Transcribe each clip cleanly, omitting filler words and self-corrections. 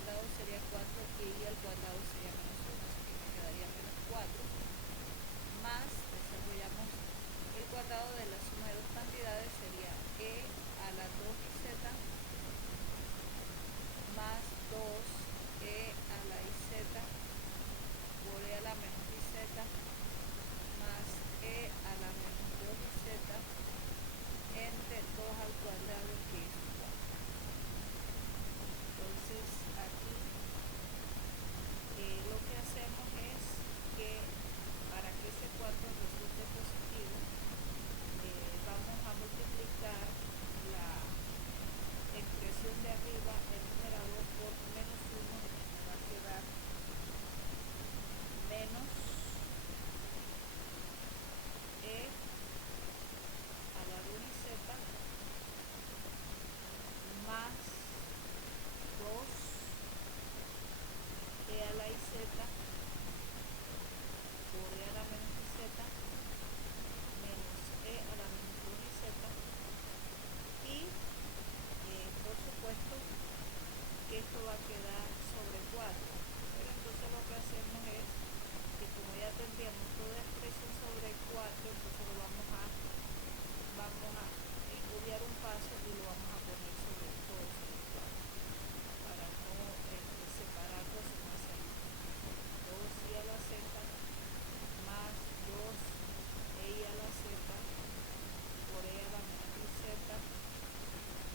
cuadrado sería 4 y y al cuadrado sería menos 1, así que me quedaría menos 4, más, desarrollamos el cuadrado de la suma de dos cantidades, sería e a la 2iz más 2e a la iz por e a la menos iz más e a la menos 2iz entre 2 al cuadrado, que es 4. Entonces aquí lo que hacemos es que para que ese 4 resulte positivo, vamos a multiplicar la expresión de arriba, el numerador, por menos 1, nos va a quedar menos e a la 2iz más 2e a la iz por e a la menos iz menos e a la menos 2iz y por supuesto que esto va a quedar sobre 4. Pero entonces lo que hacemos es que, como ya tendríamos toda expresión sobre 4, entonces lo vamos a obviar un paso y lo vamos a poner sobre todo sobre 4 para no separarlo, sino hacerlo 2i a la z más 2i a la z por e a la menos iz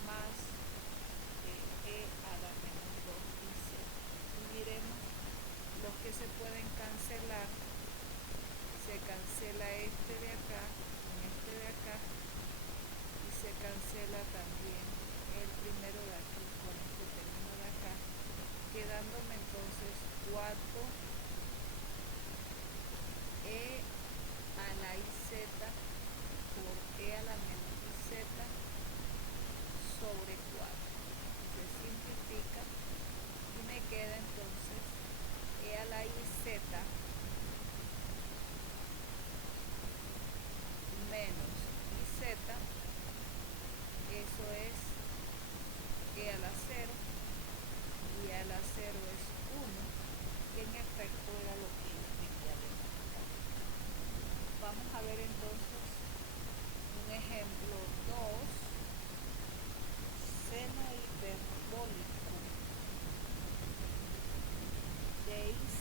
más e a la menos 2iz. Y miremos los que se pueden cancelar. Se cancela este de acá con este de acá y se cancela también el primero de aquí con este término de acá, quedándome entonces 4e a la iz por e a la menos iz sobre 4. Se simplifica y me queda entonces e a la iz menos iz, eso es e a la 0, y a la 0 es 1, que en efecto era lo que yo quería demostrar. Vamos a ver entonces un ejemplo 2, seno hiperbólico de iz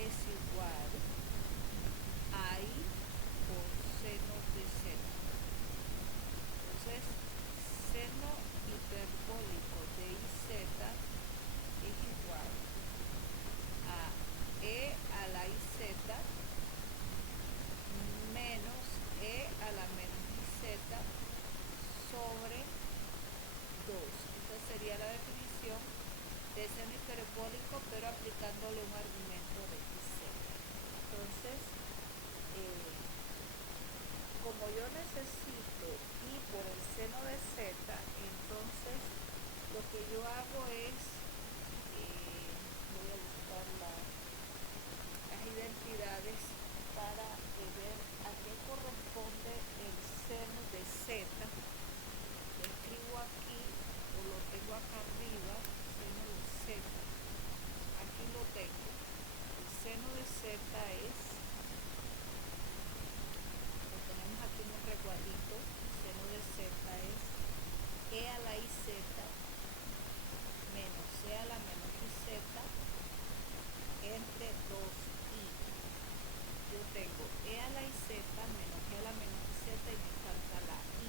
es igual a i por seno de z. Entonces, seno hiperbólico de iz es igual a e a la iz menos e a la menos iz sobre 2. Esa sería la definición de seno hiperbólico, pero aplicándole un argumento de iz. Entonces, como yo necesito i por el seno de z, entonces lo que yo hago es, voy a buscar las identidades para ver a qué corresponde el seno de z. Lo escribo aquí o lo tengo acá arriba, seno de z. Aquí lo tengo. El seno de z es, lo tenemos aquí en un recuadrito, el seno de z es e a la iz menos e a la menos iz entre 2i. Yo tengo e a la iz menos e a la menos iz y me falta la i.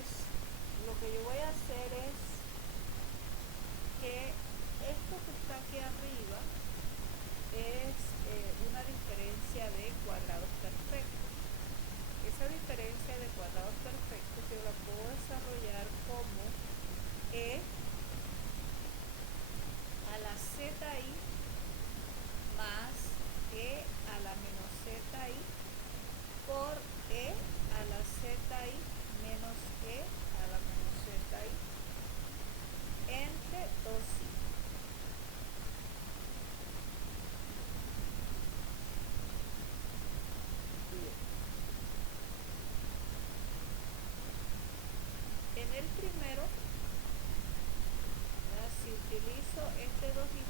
Entonces, lo que yo voy a hacer es que esto que está aquí arriba es una diferencia de cuadrados perfectos. Esa diferencia de cuadrados perfectos yo la puedo desarrollar como e a la ZI más e a la menos ZI por e a la ZI menos e a la menos ZI entre 2i. En el primero, si utilizo este 2i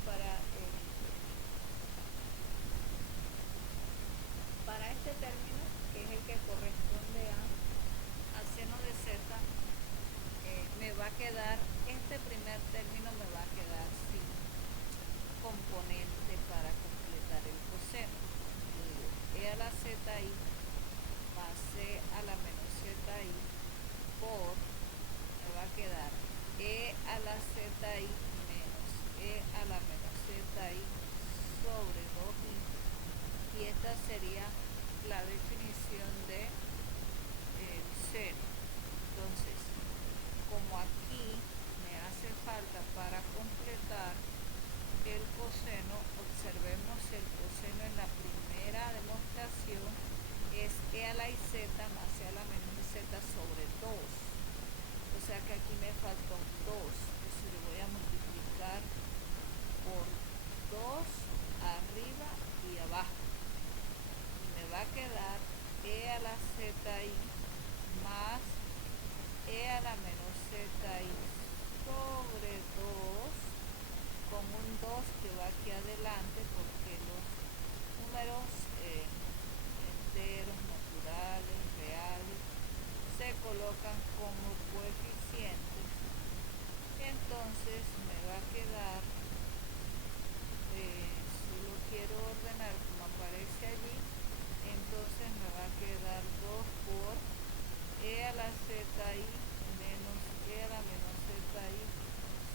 para este término, que es el que corresponde a seno de z, me va a quedar, este primer término me va a quedar sin componente para completar el coseno. E a la ZI más C a la menos ZI por, me va a quedar E a la ZI menos E a la menos ZI sobre 2i, y esta sería la definición de el seno. Entonces, como aquí me hace falta para completar el coseno, observemos el coseno en la primera demostración es e a la z más e a la menos z sobre 2. O sea que aquí me faltó 2. Entonces le voy a multiplicar por 2 arriba y abajo. Y me va a quedar e a la ZI más e a la menos ZI sobre 2, con un 2 que va aquí adelante porque los números enteros, naturales, reales, se colocan como coeficientes. Entonces me va a quedar, si lo quiero ordenar como aparece allí, entonces me va a quedar 2 por e a la ZI menos e a la menos ZI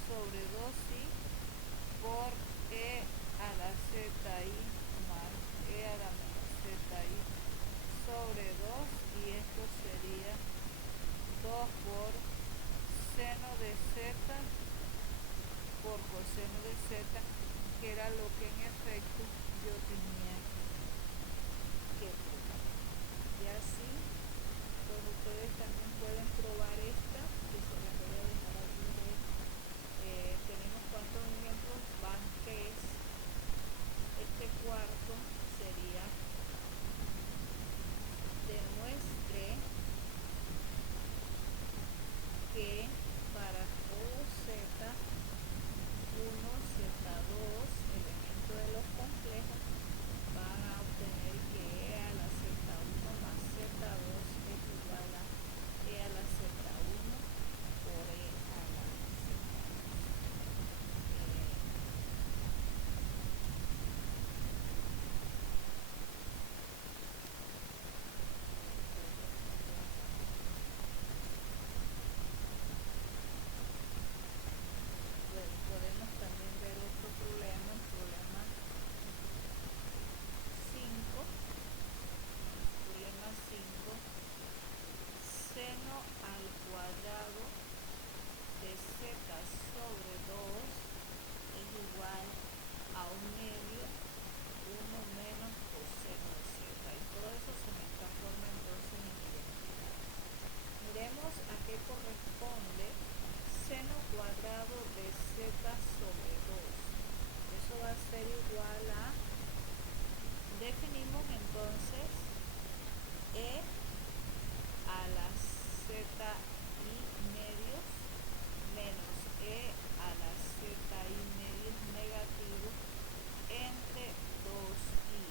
sobre 2i por e a la ZI más e a la menos ZI sobre 2, y esto sería 2 por seno de z por coseno de z, que era lo que en efecto yo tenía que probar. Y así, pues ustedes también pueden probar esta, que se las voy a dejar aquí. Tenemos cuántos ejemplos van, 3. Este cuarto sería demuestre que para todo Z1, Z2, elemento de los complejos, van a obtener que e a la Z1 más Z2 es igual a e a la Z1 por e a la Z2. Podemos también ver otro problema, el problema 5. Problema 5. Seno al cuadrado de z sobre 2 es igual a 1/2, 1 menos coseno de z. Y todo eso se me transforma entonces en identidades. Miremos a qué corresponde seno cuadrado de z sobre 2. Eso va a ser igual a, definimos entonces e a la ZI medios menos e a la ZI medios negativo entre 2i.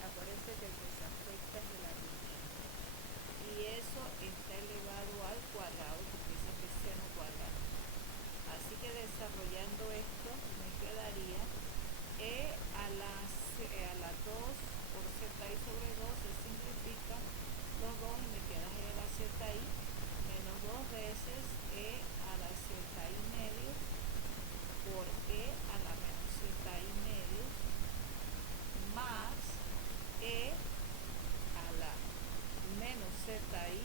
Acuérdense que el que se afecta es el argumento. Y eso está elevado al cuadrado, porque dice que es seno cuadrado. Así que desarrollando esto me quedaría e a la 2 por ZI sobre 2, se simplifica los dos y me queda e a la ZI veces e a la z y medios por e a la menos z y medios más e a la menos z y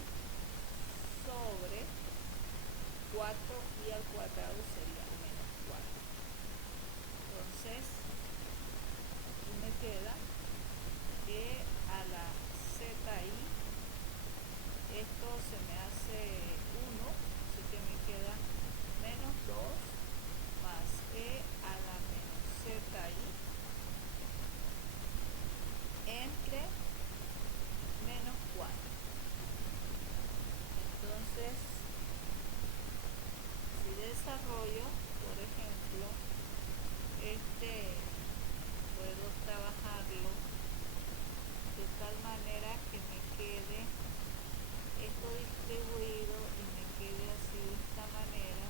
sobre 4 y al cuadrado sería menos 4. Entonces, aquí me queda e a la z y, esto se me hace 1, así que me queda menos 2 más e a la menos z y entre menos 4. Entonces, si desarrollo, por ejemplo, puedo trabajarlo de tal manera que me quede esto distribuido y me quede así de esta manera.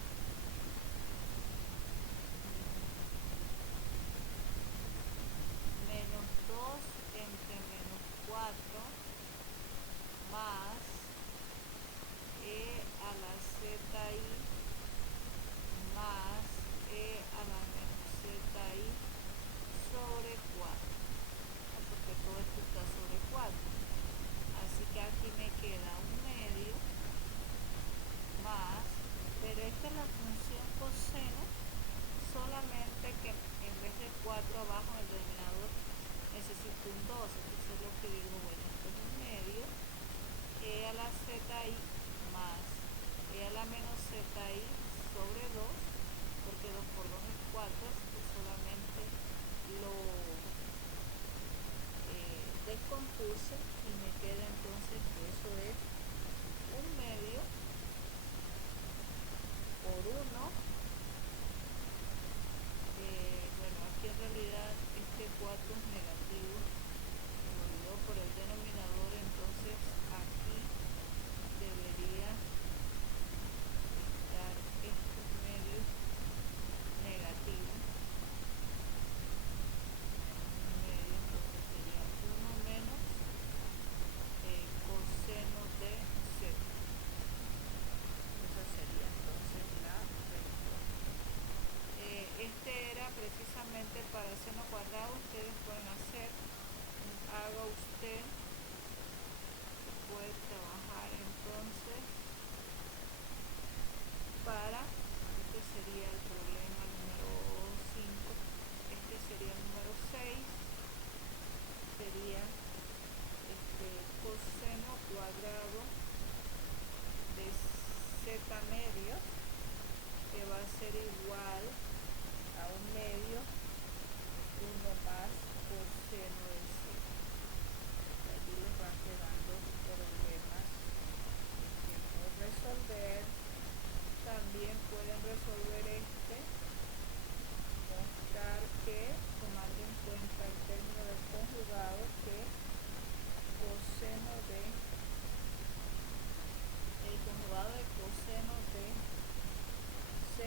Menos 2 entre menos 4 más e a la z y más e a la menos z y sobre 4, porque todo esto está sobre 4. Así que aquí me queda un medio más, pero esta es la función coseno, solamente que en vez de 4 abajo en el denominador necesito un 2, entonces lo que digo, bueno, esto es un medio e a la z y más e a la menos z y sobre 2, porque 2 por 2 es 4, así que solamente lo descompuse y me queda entonces que eso es un medio por 1. Bueno, aquí en realidad este 4 es negativo, se me olvidó por el denominador, entonces aquí debería estar estos medios negativos, un medio, entonces sería 1 menos coseno de z. Esa sería entonces la respuesta. Este era precisamente para el seno cuadrado. Ustedes pueden hacer, haga usted, puede trabajar entonces para, este sería el problema número 5, este sería el número 6, sería coseno cuadrado de z medios, que va a ser igual a un medio 1 más coseno de z. Allí les van quedando problemas que no resolver. También pueden resolver mostrar que, tomando en cuenta el término del conjugado, que coseno de, el conjugado de coseno de z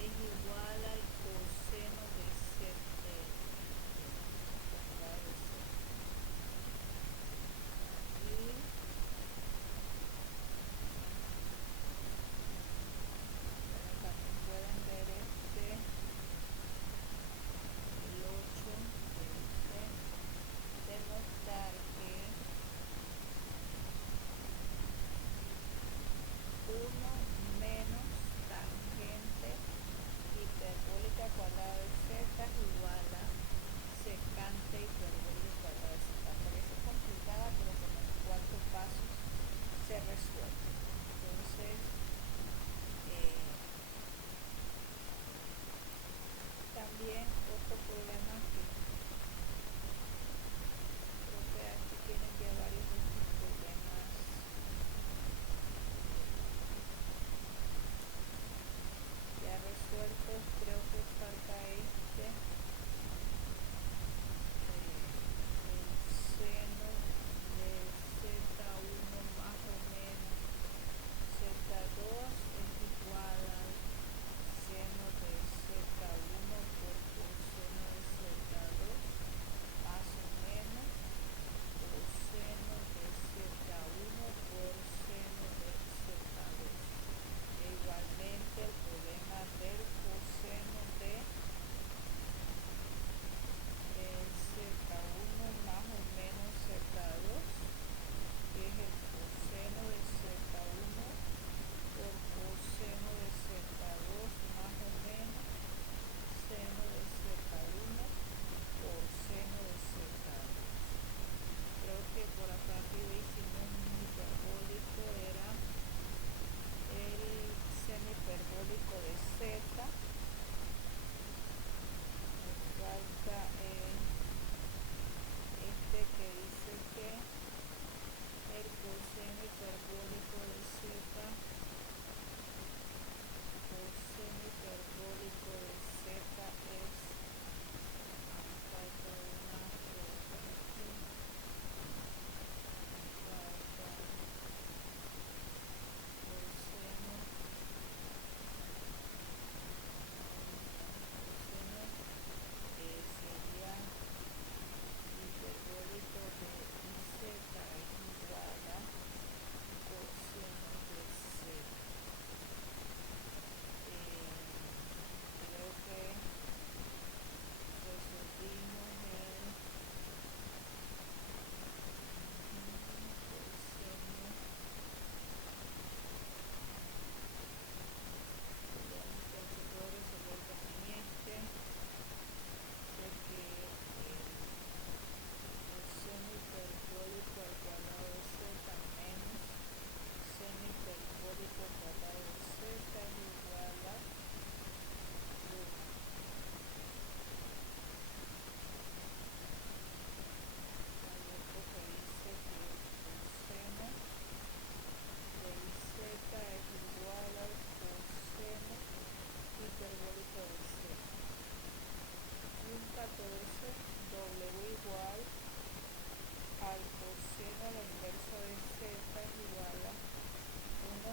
es igual al coseno de z,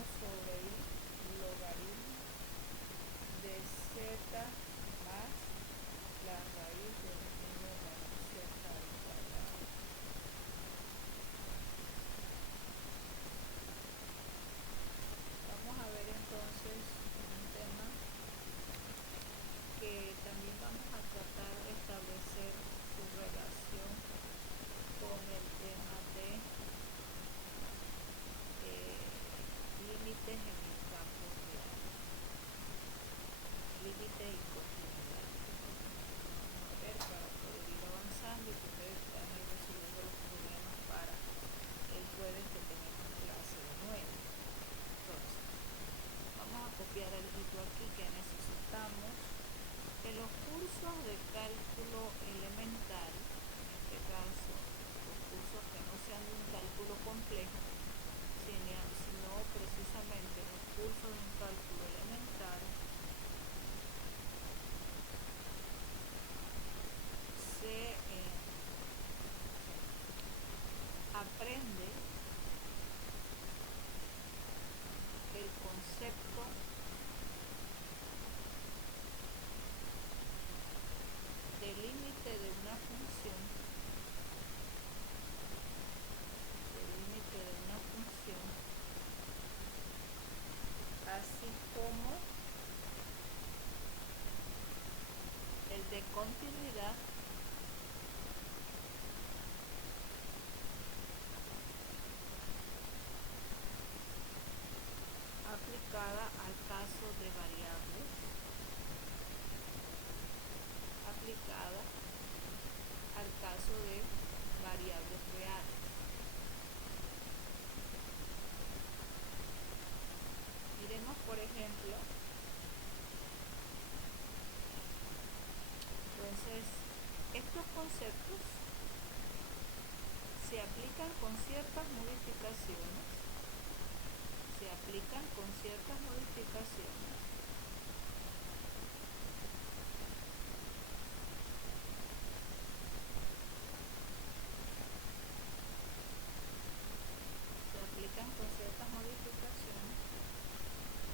sobre i logaritmo de z más la raíz de 1 menos z al cuadrado. Vamos a ver entonces un tema que también vamos a tratar de establecer su relación con el tema de límites en el campo real, límites y continuidad. Vamos a ver para poder ir avanzando y que ustedes puedan ir resolviendo los problemas para el jueves que tenemos clase de nuevo. Entonces, vamos a copiar el título aquí que necesitamos que los cursos de cálculo elemental, en este caso los cursos que no sean de un cálculo complejo, sino precisamente los cursos de un cálculo elemental, se aprende el concepto de límite de una función, así como el de continuidad aplicada al caso de variables, reales. Miremos por ejemplo, entonces estos conceptos se aplican con ciertas modificaciones,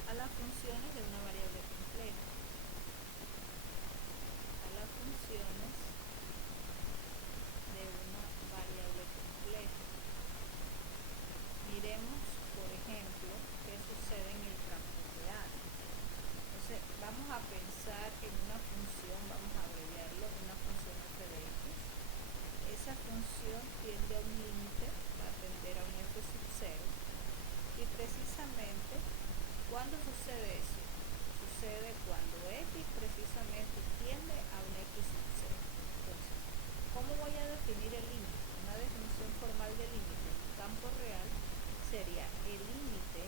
a las funciones de una variable compleja, Miremos, por ejemplo, qué sucede en el campo real. Entonces, vamos a pensar en una función, vamos a abreviarlo, una función f de x. Esa función tiende a un límite, va a tender a un f sub 0. Y precisamente, ¿cuándo sucede eso? Sucede cuando x precisamente tiende a un x sub 0. Entonces, ¿cómo voy a definir el límite? Una definición formal de límite en un campo real sería el límite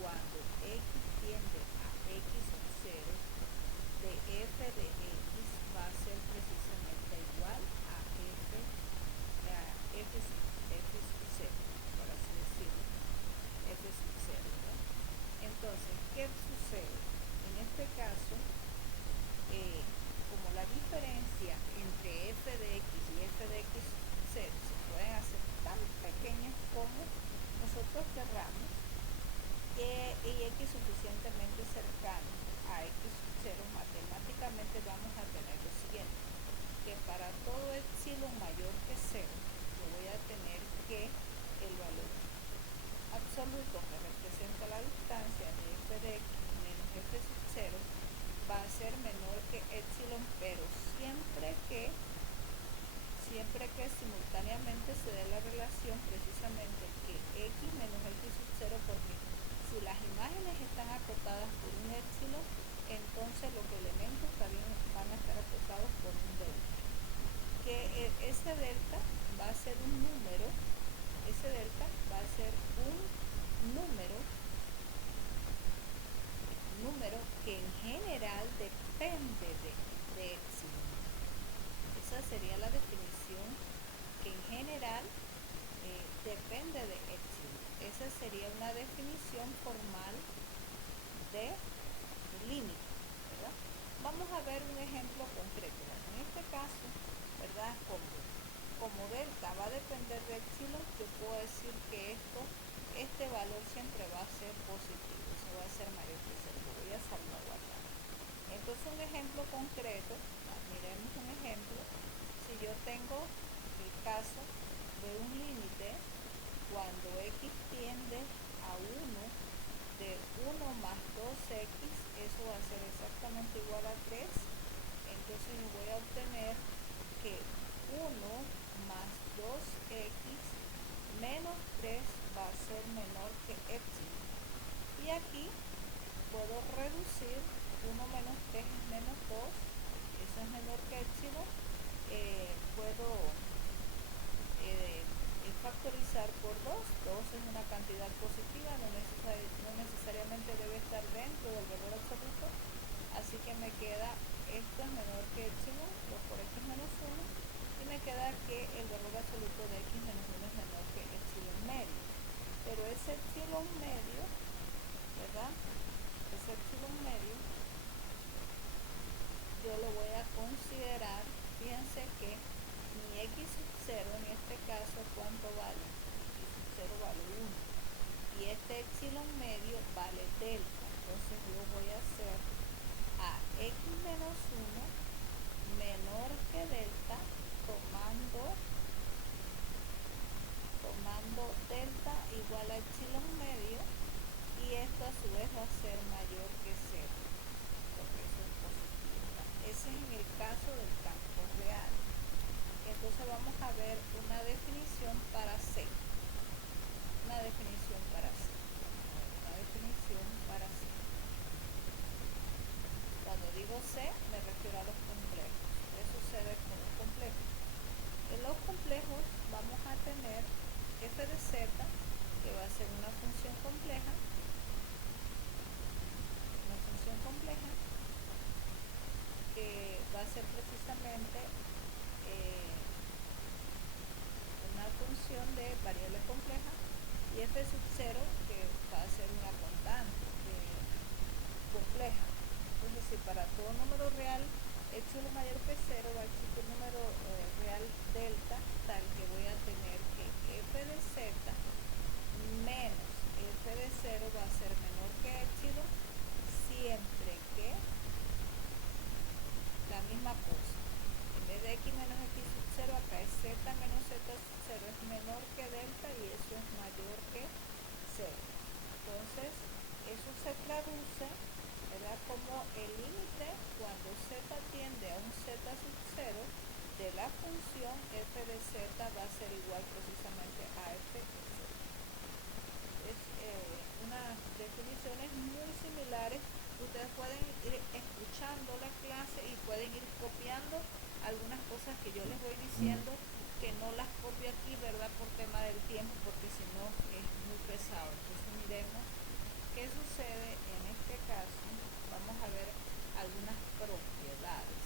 cuando x tiende a x sub 0 de f de x va a ser precisamente igual a f sub 0, por así decirlo, f sub 0, ¿verdad? Entonces, ¿qué sucede? En este caso, como la diferencia entre f de x y f de x sub 0 se pueden hacer tan pequeñas como nosotros querramos, y x suficientemente cercano a x sub 0, matemáticamente vamos a tener lo siguiente, que para todo epsilon mayor que 0, yo voy a tener que el valor absoluto que representa la distancia de f de x menos f sub 0 va a ser menor que epsilon, pero siempre que simultáneamente se dé la relación precisamente que x menos x sub 0, porque si las imágenes están acotadas por un epsilon, entonces los elementos también van a estar acotados por un delta. Que ese delta va a ser un número, que en general depende de epsilon. Esa sería la definición, que en general depende de epsilon. Esa sería una definición formal de límite, ¿verdad? Vamos a ver un ejemplo concreto. En este caso, ¿verdad? Como delta va a depender de epsilon, yo puedo decir que esto este valor siempre va a ser positivo, eso va a ser mayor que 0, lo voy a salvaguardar. Entonces un ejemplo concreto, miremos un ejemplo, si yo tengo el caso de un límite cuando x tiende a 1 de 1 más 2x, eso va a ser exactamente igual a 3, entonces yo voy a obtener que 1 más 2x menos 3 va a ser menor que epsilon. Y aquí puedo reducir 1 menos 3 es menos 2, eso es menor que epsilon. Puedo factorizar por 2, 2 es una cantidad positiva, no necesariamente debe estar dentro del valor absoluto, así que me queda esto es menor que epsilon, 2 por x menos 1, y me queda que el valor absoluto de x menos 1 es menor que epsilon medio. Pero ese epsilon medio, ¿verdad? Ese epsilon medio, yo lo voy a considerar, fíjense que mi x sub 0 en este caso, ¿cuánto vale? X sub 0 vale 1. Y este epsilon medio vale delta. Entonces yo voy a hacer a x menos 1 menor que delta tomando delta igual a epsilon medio, y esto a su vez va a ser mayor que 0, porque eso es positivo. Ese es en el caso del campo real. Entonces vamos a ver una definición para C. Una definición para C. Una definición para C. Cuando digo C, me refiero a los complejos. ¿Qué sucede con los complejos? En los complejos vamos a tener f de z, que va a ser una función compleja. Una función compleja que va a ser precisamente una función de variable compleja, y f sub 0 que va a ser una constante compleja. Entonces si para todo número real epsilon mayor que 0 va a existir un número real delta tal que voy a tener que f de z menos f de 0 va a ser menor que epsilon, siempre que la misma cosa. En vez de x menos x sub 0, acá es z menos z sub 0, es menor que delta y eso es mayor que 0. Entonces, eso se traduce, ¿verdad?, como el límite cuando z tiende a un z sub 0 de la función f de z va a ser igual precisamente a f de z. Es unas definiciones muy similares. Ustedes pueden ir escuchando la clase y pueden ir copiando algunas cosas que yo les voy diciendo, que no las copio aquí, ¿verdad?, por tema del tiempo, porque si no es muy pesado. Entonces miremos qué sucede en este caso. Vamos a ver algunas propiedades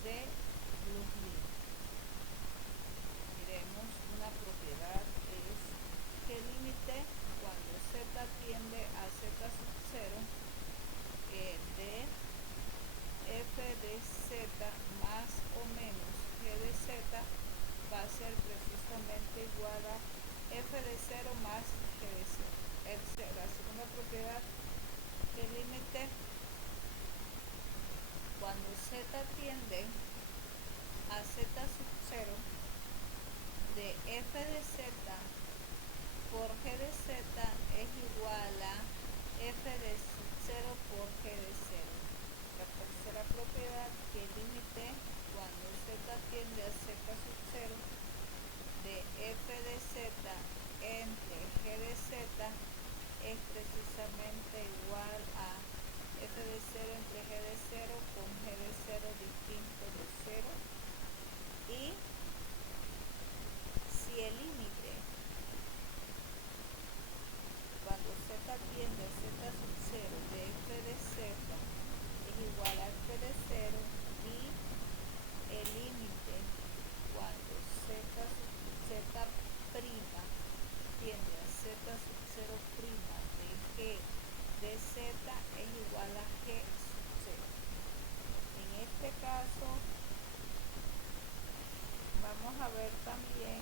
de los límites. Miremos, una propiedad es que el límite cuando z tiende a z sub 0 de f de z más o menos g de z va a ser precisamente igual a f de 0 más g de 0. La segunda propiedad, que el límite cuando z tiende a z sub 0 de f de z por g de z es igual a f de sub 0 por g de 0. La tercera propiedad, que el límite cuando z tiende a z sub 0 de f de z entre g de z es precisamente igual a f de 0 entre g de 0 con g de 0 distinto de 0. Y si el límite cuando z tiende a z sub 0 de f de z es igual a f de 0, y el límite cuando z' tiende a z sub 0' de g de z es igual a g sub 0. En este caso vamos a ver también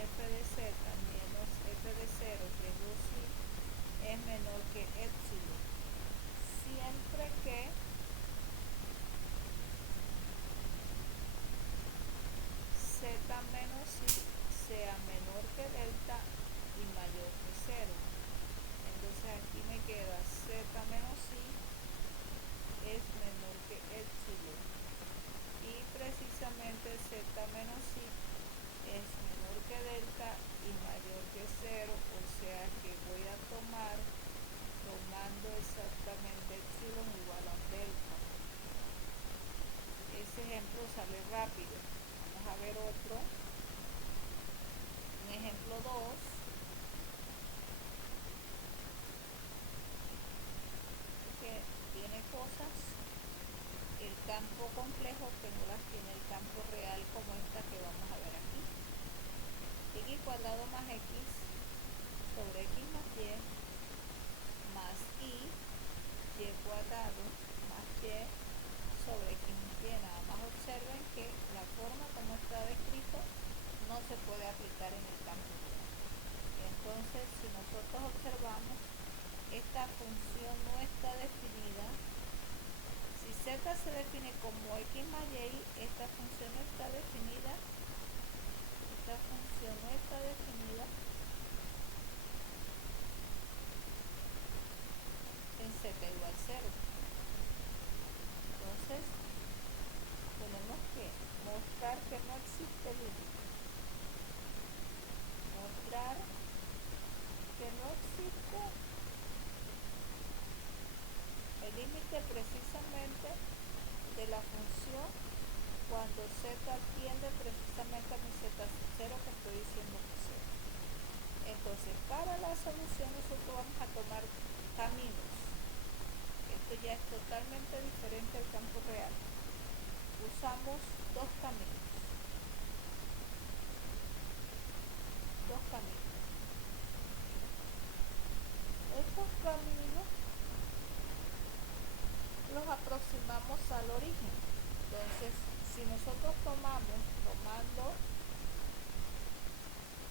f de z menos f de 0, que es 2i, es menor que epsilon. Siempre que z menos i sea menor que delta y mayor que 0. Entonces aquí me queda z menos i es menor que epsilon. Y precisamente z menos i es menor que delta y mayor que 0, o sea que voy a tomando exactamente epsilon igual a delta. Ese ejemplo sale rápido. Vamos a ver otro. Un ejemplo 2. Que tiene cosas, el campo complejo, que no las tiene el campo real, como esta que vamos a ver aquí. X cuadrado más x sobre x más y más y cuadrado más y sobre x más y. Nada más observen que la forma como está descrito no se puede aplicar en el campo real. Entonces, si nosotros observamos, esta función no está definida. Si z se define como x más y, esta función no está definida. Esta función no está definida en z igual 0. Entonces, tenemos que mostrar que no existe límite. Mostrar que no existe el límite precisamente de la función cuando z tiende precisamente a mi z0, que estoy diciendo que 0. Entonces, para la solución nosotros vamos a tomar caminos. Esto ya es totalmente diferente al campo real. Usamos dos caminos. Estos caminos los aproximamos al origen. Entonces, si nosotros tomando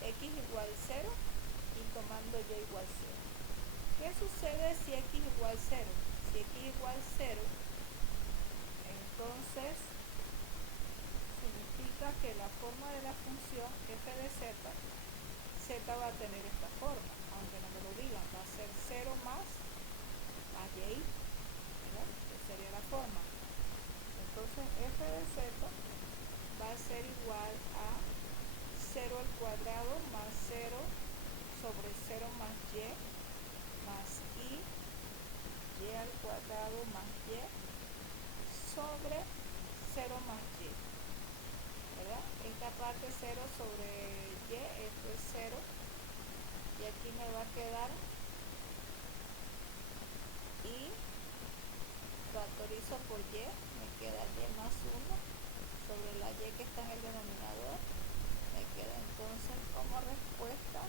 x igual 0 y tomando y igual 0. ¿Qué sucede si x igual 0? Si x igual 0, entonces significa que la forma de la función f de z va a tener esta forma, aunque no me lo digan, va a ser 0 más y, ¿verdad? Esa sería la forma. Entonces f de z va a ser igual a 0 al cuadrado más 0 sobre 0 más y al cuadrado más y sobre 0 más y, ¿verdad? Esta parte 0 sobre y, esto es 0, y aquí me va a quedar y factorizo por y, me queda y más 1 sobre la y que está en el denominador, me queda entonces como respuesta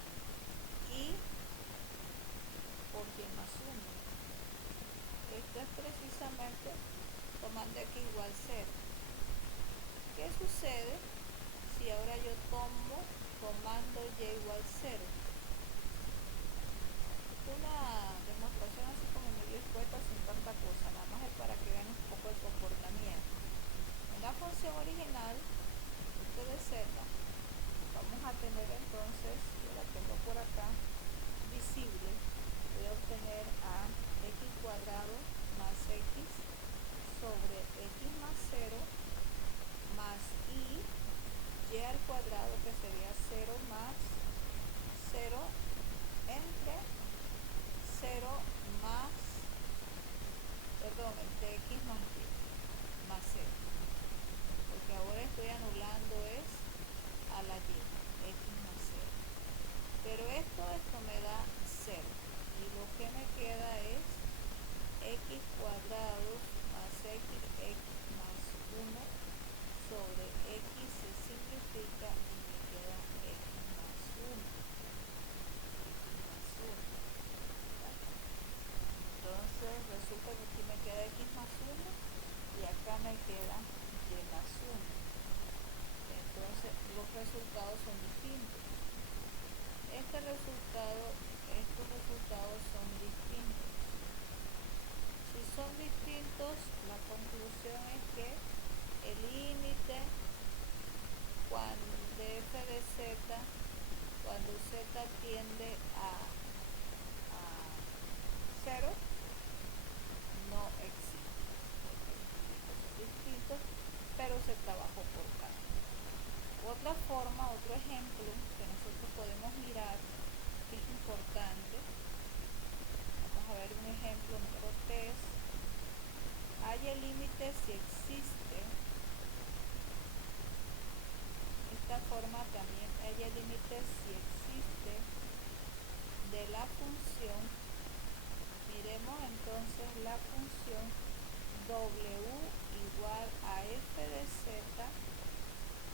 y por y más 1. Esto es precisamente tomando x igual 0. ¿Qué sucede si ahora yo tomando y igual 0? Una demostración así como medio expuesta, sin tanta cosa, nada más es para que vean un poco el comportamiento. En la función original, f de z, vamos a tener entonces, yo la tengo por acá, visible, voy a obtener a x cuadrado más x sobre x más 0 más y al cuadrado, que sería 0 más 0 entre 0 más, entre x más y más 0, porque ahora estoy anulando es a la y, x más 0, pero esto me da 0, y lo que me queda es x cuadrado más x más 1 sobre x se simplifica y me queda x más 1. Entonces resulta que aquí me queda x más 1 y acá me queda y más 1. Entonces los resultados son distintos. estos resultados son distintos. Si son distintos, la conclusión es que el límite de f de z, cuando z tiende a 0, no existe, porque los límites son distintos, pero z bajo por k. Otra forma, otro ejemplo que nosotros podemos mirar, que es importante, vamos a ver un ejemplo número 3. Hay el límite si existe, esta forma también hay el límite si existe de la función. Miremos entonces la función w igual a f de z,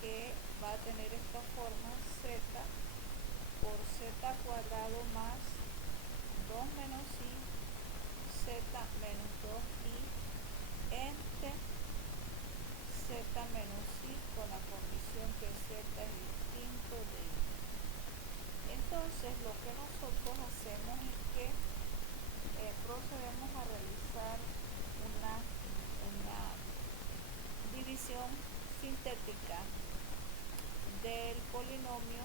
que va a tener esta forma: z por z cuadrado más 2 menos i, z menos 2i, entre z menos i con la condición que z es distinto de i. Entonces lo que nosotros hacemos es que procedemos a realizar una división sintética del polinomio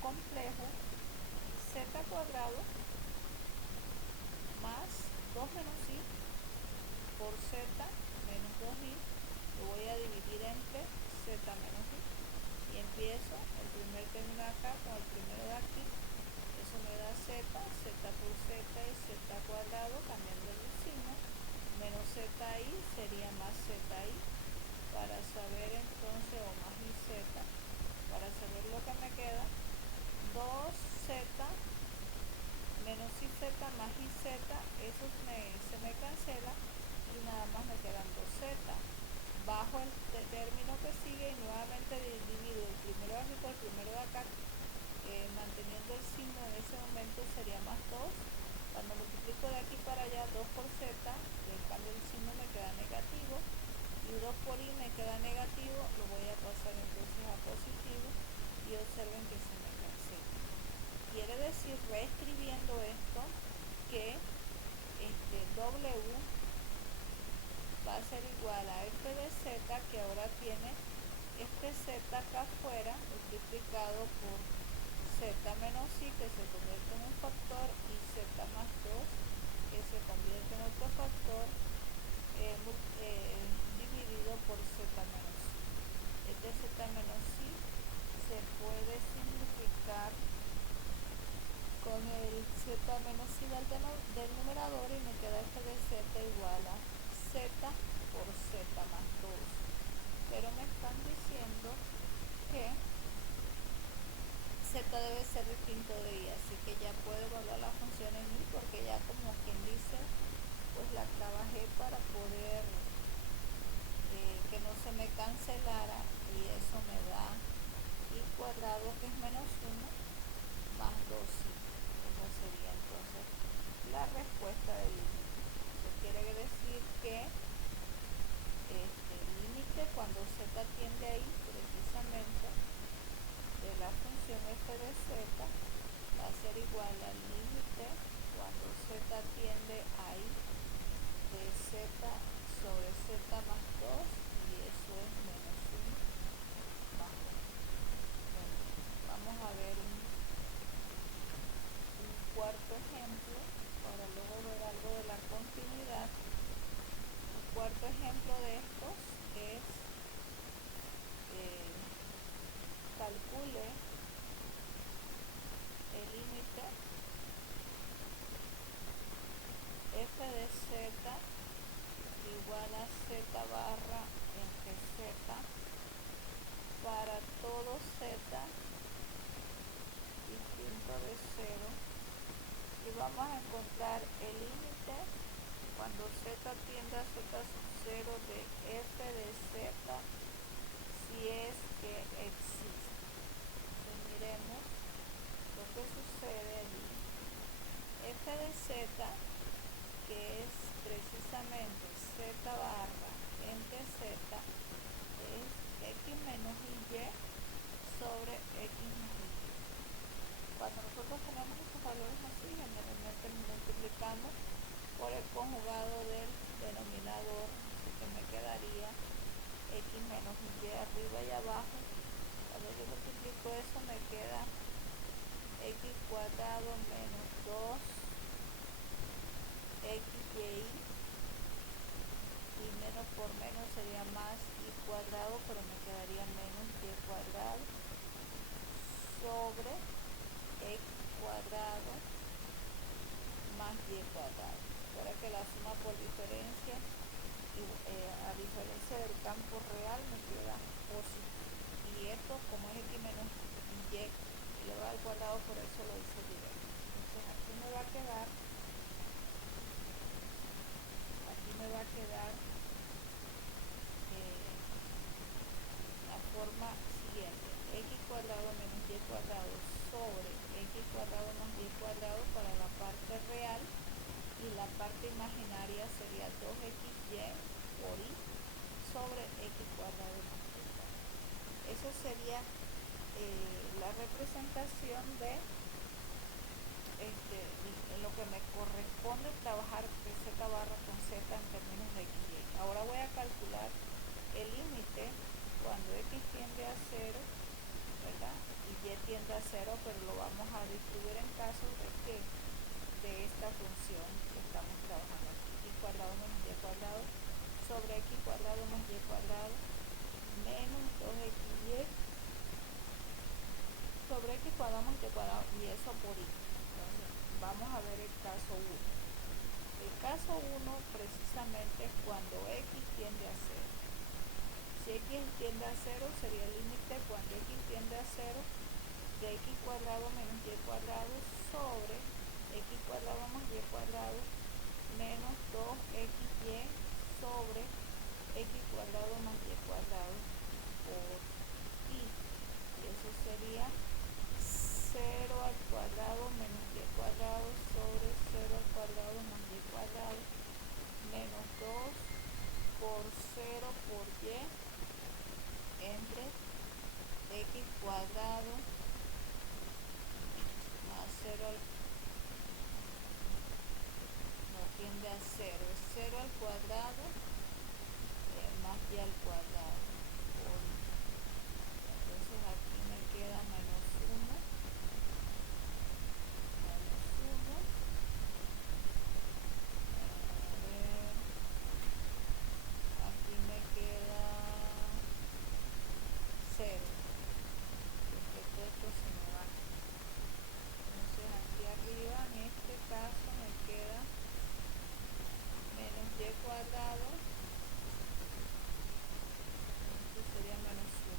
complejo z cuadrado más 2 menos i por z menos 2i, lo voy a dividir entre z menos i, y empiezo el primer término de acá con el primero de aquí. Eso me da z por z es z cuadrado, cambiando el signo, menos zi sería más zi, para saber entonces, o más iz, para saber lo que me queda: 2z menos iz más iz, eso se me cancela y nada más me quedan 2z. Bajo el término que sigue y nuevamente divido el primero de aquí por el primero de acá, manteniendo el signo en ese momento sería más 2. Cuando multiplico de aquí para allá 2 por z, en cambio el signo me queda negativo, y 2 por i me queda negativo, lo voy a pasar entonces a positivo, y observen que se me cancela. Quiere decir, reescribiendo esto, que w va a ser igual a f de z, que ahora tiene este z acá afuera multiplicado por z menos i, que se convierte en un factor, y z más 2, que se convierte en otro factor, dividido por z menos i. Este z menos i se puede simplificar con el z menos i del numerador, y me queda f de z igual a z por z más 2. Pero me están diciendo que z debe ser distinto de i, así que ya puedo evaluar la función en i, porque ya, como quien dice, pues la trabajé para poder que no se me cancelara, y eso me da i cuadrado, que es menos 1, más 2i. Esa sería entonces la respuesta del límite. Eso quiere decir que el límite cuando z tiende a i, precisamente, de la función f de z va a ser igual al límite cuando z tiende a i de z sobre z más 2, y eso es menos 1 más 2. Bueno, vamos a ver un cuarto ejemplo para luego ver algo de la continuidad. Un cuarto ejemplo de estos es: calcule el límite f de z igual a z barra entre z para todo z distinto de 0, y vamos a encontrar el límite cuando z tiende a z sub 0 de f de z, si es que existe. Entonces miremos lo que sucede allí. F de z, que es precisamente z barra entre z, es x menos y sobre x más y. x menos y arriba y abajo. Cuando yo multiplico eso me queda x cuadrado menos 2xy, y menos por menos sería más y cuadrado, pero me quedaría menos y cuadrado sobre x cuadrado más y cuadrado. Ahora que la suma por diferencia, a diferencia del campo real, me queda positivo. Y esto, como es x menos y elevado al cuadrado, por eso lo hice directo. Entonces aquí me va a quedar la forma siguiente: x cuadrado menos y cuadrado sobre x cuadrado más y cuadrado para la parte real, y la parte imaginaria sería 2xy por y sobre x cuadrado más y cuadrado. Eso sería la representación de lo que me corresponde trabajar de z barra con z en términos de x y. Ahora voy a calcular el límite cuando x tiende a 0, ¿verdad? Y y tiende a 0, pero lo vamos a distribuir en caso de que de esta función que estamos trabajando aquí: x cuadrado menos y cuadrado sobre x cuadrado más y cuadrado menos 2xy sobre x cuadrado más y cuadrado, y eso por y. Entonces vamos a ver el caso 1. El caso 1 precisamente es cuando x tiende a 0. Si x tiende a 0, sería el límite cuando x tiende a 0 de x cuadrado menos y cuadrado sobre x cuadrado más y cuadrado menos 2xy sobre x cuadrado más y cuadrado por y. Y eso sería 0 al cuadrado menos y cuadrado sobre 0 al cuadrado más y cuadrado menos 2 por 0 por y entre x cuadrado más 0 al, no tiende a 0, es 0 al cuadrado más y al cuadrado por y. Entonces aquí me queda menos 1, aquí me queda 0, porque todo esto se me va. Entonces aquí arriba en este caso me queda menos y cuadrado, esto sería menos 1.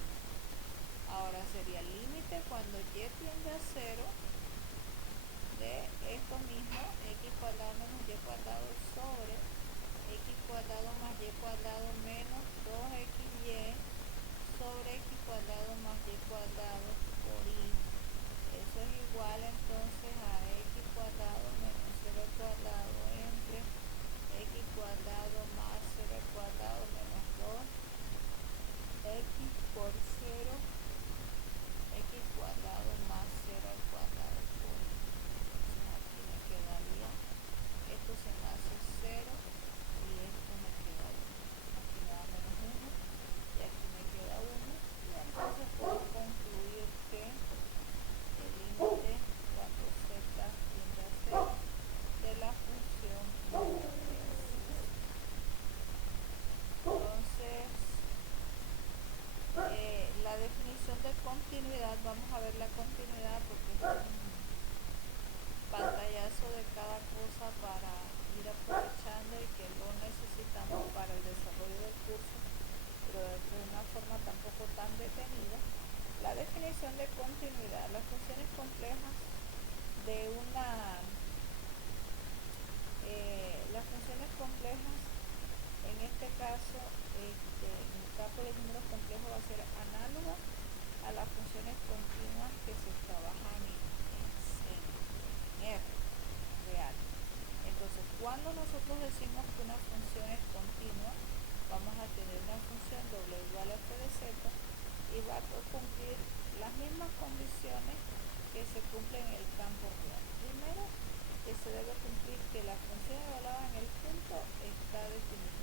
Ahora sería el límite cuando y tiende a 0 de esto mismo, x cuadrado menos y cuadrado sobre x cuadrado más y cuadrado menos 2xy sobre x cuadrado más y cuadrado por y. Eso es igual entonces a x cuadrado menos 0 al cuadrado entre x cuadrado más 0 al cuadrado menos 2x por 0 x cuadrado más 0 al cuadrado por y. Entonces aquí me quedaría, esto se me hace 0 y esto me queda 1. Aquí me da menos 1 y aquí me queda 1. Y entonces puedo concluir que el límite cuando z tiende a 0 de la función es. Entonces la definición de continuidad, vamos a ver la continuidad porque es un pantallazo de cada cosa para ir aprovechando y que lo necesitamos para el desarrollo del curso, pero de una forma tampoco tan detenida. La definición de continuidad: las funciones complejas de una las funciones complejas, en este caso, en el campo de números complejos, va a ser análoga a las funciones continuas que se trabajan en R real. Entonces, cuando nosotros decimos que una función es continua, vamos a tener una función w igual a f de z y va a cumplir las mismas condiciones que se cumplen en el campo real. Primero, que se debe cumplir que la función evaluada en el punto está definida.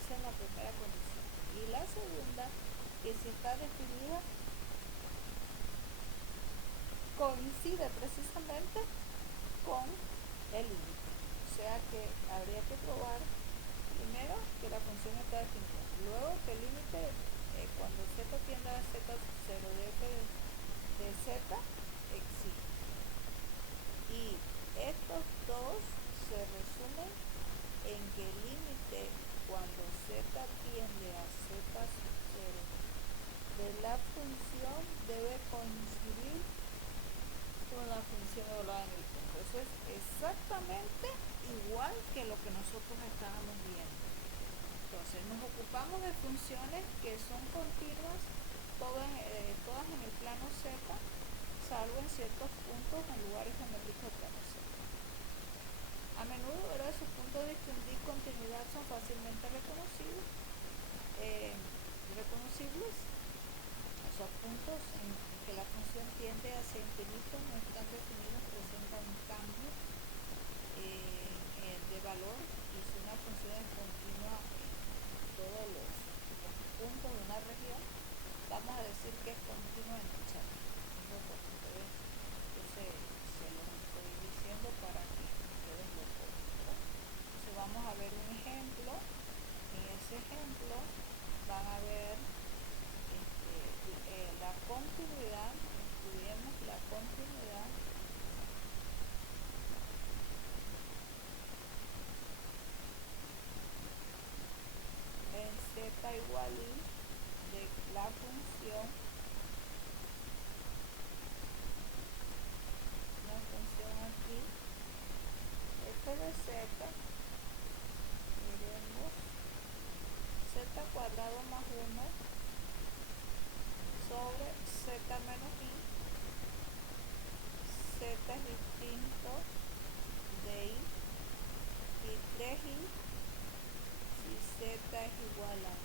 Esa es la primera condición. Y la segunda, que si está definida, coincide precisamente con el límite. O sea que habría que probar primero que la función está definida, luego que el límite cuando z tiende a z sub 0 de f de z existe. Y estos dos se resumen en que el límite cuando z tiende a z sub 0 de la función debe coincidir con la función evaluada en el punto. Eso es exactamente igual que lo que nosotros estábamos viendo. Entonces nos ocupamos de funciones que son continuas, todas en el plano z, salvo en ciertos puntos en lugares geométricos del plano z. A menudo, ¿verdad?, esos puntos de discontinuidad son fácilmente reconocibles. Esos puntos en que la función tiende hacia infinito no están definidos, presentan un cambio de valor, y si una función es continua en todos los puntos de una región, vamos a decir que es continua en dicha región. Entonces se los estoy diciendo para que ustedes lo puedan, ¿verdad? Entonces vamos a ver un ejemplo. En ese ejemplo van a ver la continuidad. Estudiemos la continuidad en z igual i de la función, aquí f de z, miremos, z cuadrado más 1 sobre z menos i. Z es distinto de i, y 3i si z es igual a i.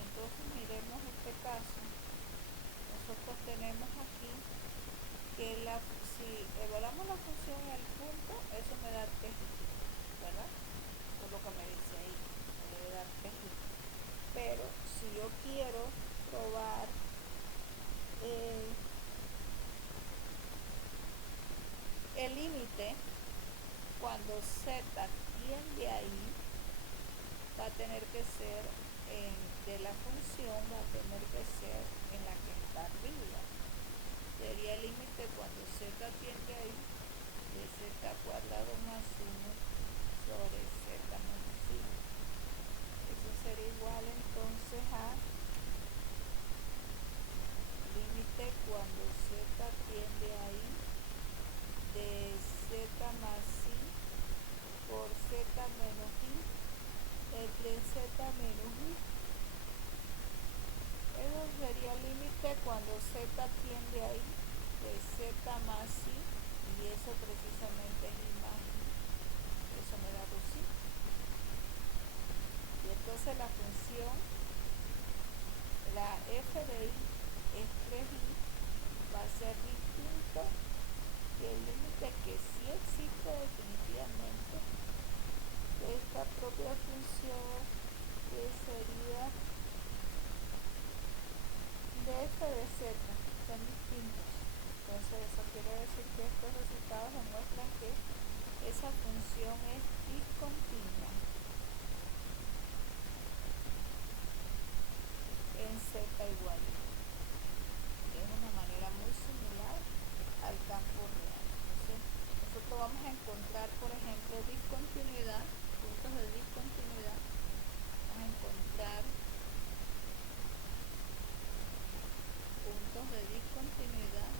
Entonces miremos este caso. Nosotros tenemos aquí que si evaluamos la función en el punto, eso me da 3i, ¿verdad? Por lo que me dice ahí, me debe dar 3i. Pero si yo quiero probar el límite cuando z tiende a i, va a tener que ser de la función, va a tener que ser en la que está arriba. Sería el límite cuando z tiende a i de z cuadrado más 1 sobre z menos i. Eso sería igual entonces a límite cuando z tiende a i de z más i por z menos i entre z menos i. Eso sería el límite cuando z tiende a i de z más i, y eso precisamente es i más i. Eso me da 2i. Y entonces la función, la f de i es 3i, va a ser distinto que el límite que sí existe definitivamente de esta propia función, que sería de f de z, son distintos. Entonces eso quiere decir que estos resultados demuestran que esa función es discontinua en z igual a i. Es una manera muy similar al campo real. Entonces nosotros vamos a encontrar, por ejemplo, discontinuidad, puntos de discontinuidad. Vamos a encontrar puntos de discontinuidad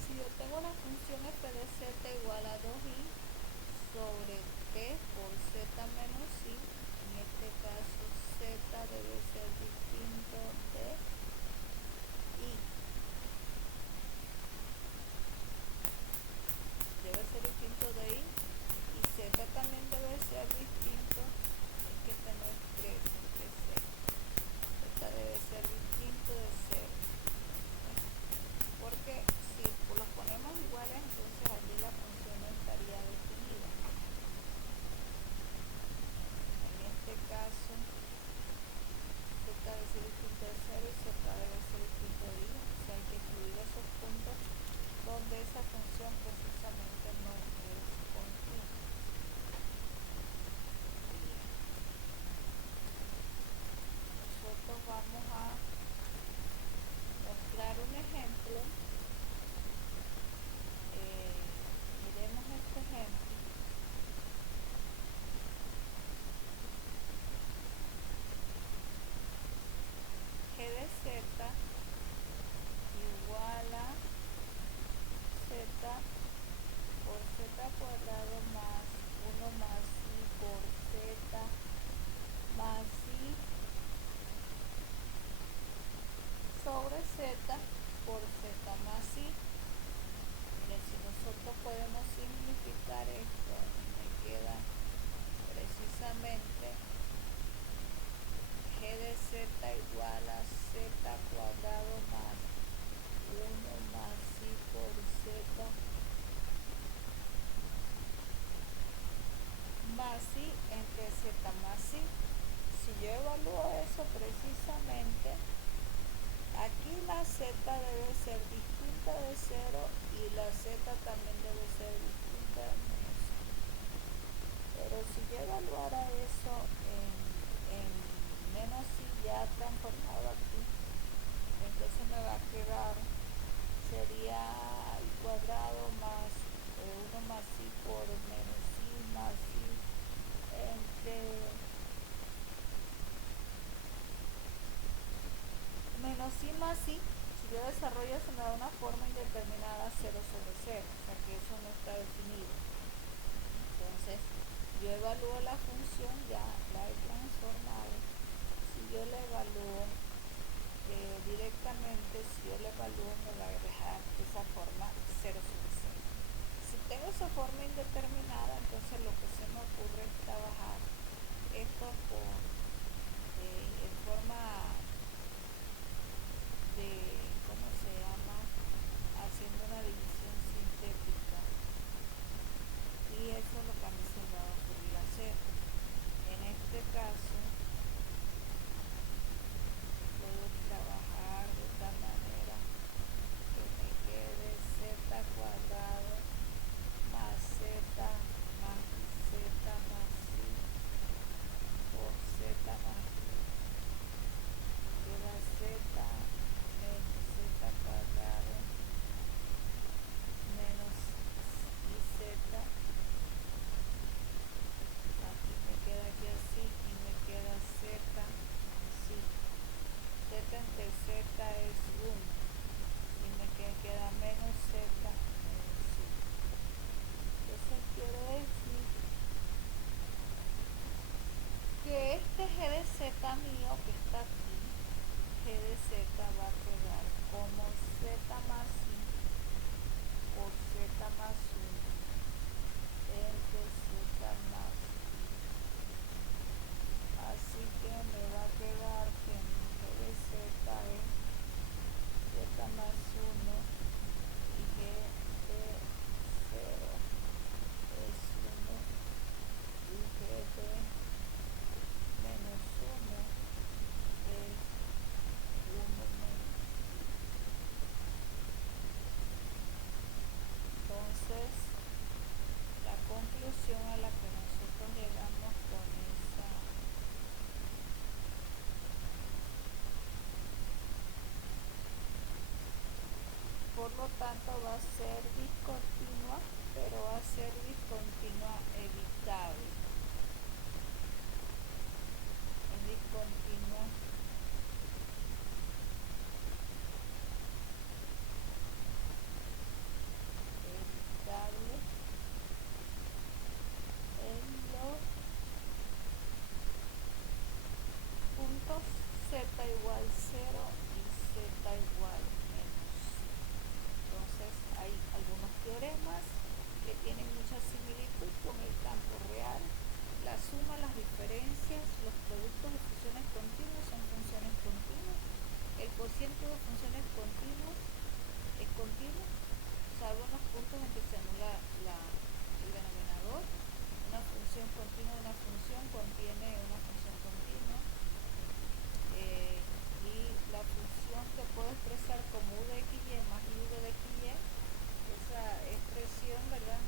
si yo tengo una función f de z igual a 2i sobre t por z menos i, en este caso z debe ser distinto de i. Debe ser distinto de i, y z también debe ser distinto, es que este no es 3, este es 6. z más i. Si yo evalúo eso precisamente, aquí la z debe ser distinta de 0 y la z también debe ser distinta de menos i. Pero si yo evaluara eso en menos i ya transformado aquí, entonces me va a quedar, sería al cuadrado más 1 más i por menos i más i entre menos i más i. Si yo desarrollo eso me da una forma indeterminada 0 sobre 0, o sea que eso no está definido. Entonces yo evalúo la función, ya la he transformado. Si yo la evalúo directamente, si yo la evalúo me va a dejar esa forma 0 sobre 0. Si tengo esa forma indeterminada, entonces lo que se me ocurre es trabajar esto en forma de, ¿cómo se llama? Haciendo una división sintética. Y eso es lo que a mí se me va a ocurrir hacer. En este caso, puedo trabajar de tal manera que me quede z cuadrado más z más z más i por z más i. Queda z menos z cuadrado menos iz. Aquí me queda aquí así y me queda z así. Z entre z es 1 y me queda menos z menos i. Eso quiere decir que este g de z mío que está aquí, g de z va a quedar como z más i por z más 1 entre z más i. Así que me va a quedar que mi g de z es z más 1 y g de 0 es 1 y g de menos 1 es 1 menos i. Entonces, la conclusión a la que nosotros llegamos con esa por lo tanto va a ser discontinua, pero va a ser discontinua evitable. Es discontinua evitable en los puntos z igual 0 y z igual menos i. Entonces hay algunos teoremas que tienen mucha similitud con el campo real. La suma, las diferencias, los productos de funciones continuas son funciones continuas. El cociente de funciones continuas es continuo, salvo en los puntos en que se anula el denominador. Una función continua de una función contiene una función continua. Y la función que puedo expresar como u de xy más u de xy, esa expresión, ¿verdad?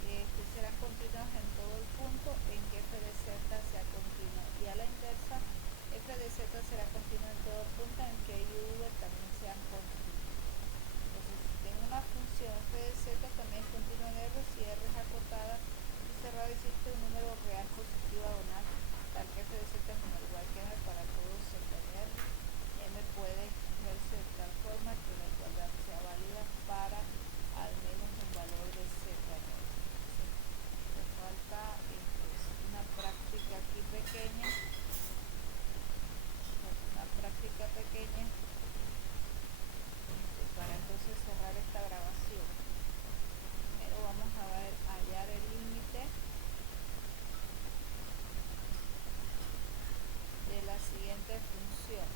Que serán continuas en todo el punto en que f de z sea continua, y a la inversa, f de z será continua en todo el punto en que y u también sean continuos. Entonces, si tengo una función f de z también es continua en R si R es acotada y cerrada existe un número real positivo diagonal tal que f de z es menor o igual que m para todos z de R, y m puede verse de tal forma que la igualdad sea válida para al menos un valor de z de R. Me falta pues, una práctica aquí pequeña, para entonces cerrar esta grabación. Primero vamos a ver, hallar el límite de la siguiente función.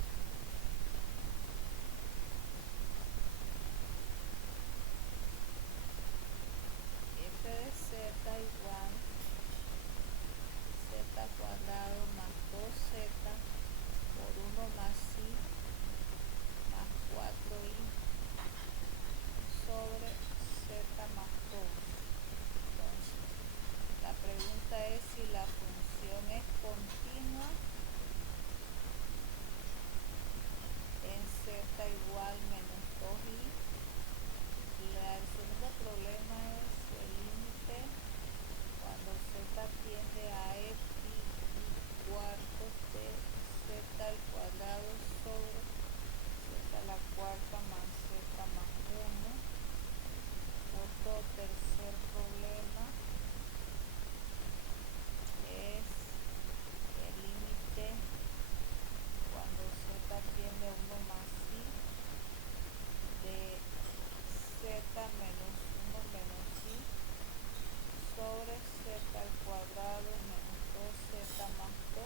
2,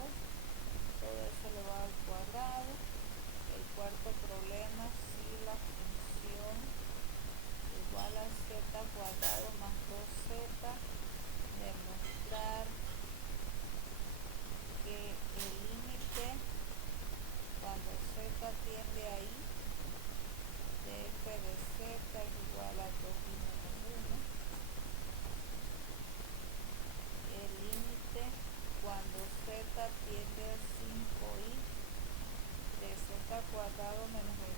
todo eso elevado al cuadrado. El cuarto problema, si la función igual a z cuadrado más 2z, demostrar que el límite cuando z tiende ahí de f de z es igual a 2i menos 1. El límite cuando z tiende a 5i de z cuadrado menos 2z